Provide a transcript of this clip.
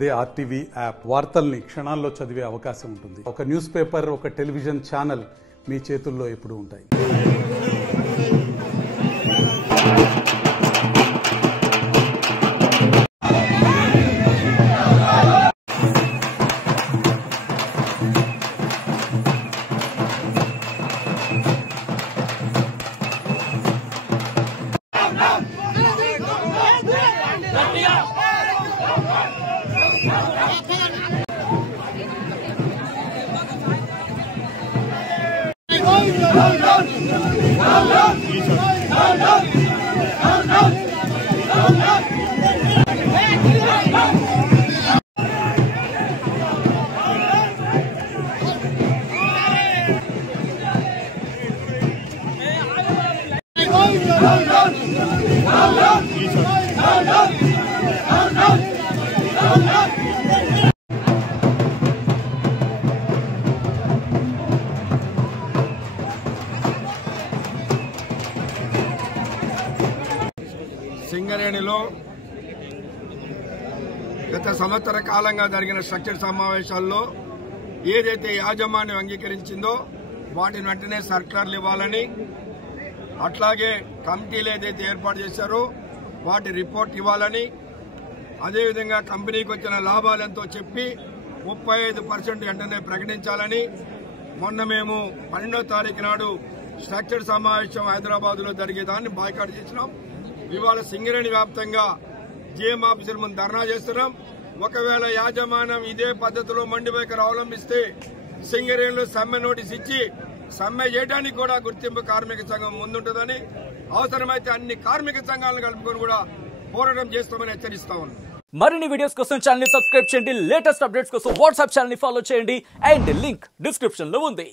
అదే RTV app వార్తల్ని క్షణాల్లో చదివే అవకాశం ఉంటుంది. ఒక న్యూస్ పేపర్, ఒక టెలివిజన్ ఛానల్ మీ చేతుల్లో ఎప్పుడూ ఉంటాయి. సింగరేణిలో గత సంవత్సర కాలంగా జరిగిన స్ట్రక్చర్ సమావేశాల్లో ఏదైతే యాజమాన్యం అంగీకరించిందో వాటిని వెంటనే సర్క్యులర్లు ఇవ్వాలని, అట్లాగే కమిటీలు ఏదైతే ఏర్పాటు చేశారో వాటి రిపోర్ట్ ఇవ్వాలని, అదేవిధంగా కంపెనీకి వచ్చిన లాభాలు ఎంతో చెప్పి 35% వెంటనే ప్రకటించాలని మొన్న మేము 12వ తారీఖు నాడు స్ట్రక్చర్ సమావేశం హైదరాబాద్లో జరిగేదాన్ని బాయ్కాట్ చేసినాం. ఇవాళ సింగరేణి వ్యాప్తంగా జీఎం ఆఫీసర్ ముందు ధర్నా చేస్తున్నాం. ఒకవేళ యాజమాన్యం ఇదే పద్ధతిలో మండి వైఖరి అవలంబిస్తే సింగరేణిలో సమ్మె నోటీస్ ఇచ్చి సమ్మె చేయడానికి కూడా గుర్తింపు కార్మిక సంఘం ముందుంటుందని, అవసరమైతే అన్ని కార్మిక సంఘాలను కలుపుకొని కూడా పోరాటం చేస్తామని హెచ్చరిస్తా ఉన్నాం. మరిన్ని వీడియోస్ కోసం ఛానల్ ని సబ్స్క్రైబ్ చేయండి. లేటెస్ట్ అప్డేట్స్ కోసం వాట్సాప్ ఛానల్ ని ఫాలో చేయండి. అండ్ లింక్ డిస్క్రిప్షన్ లో ఉంది.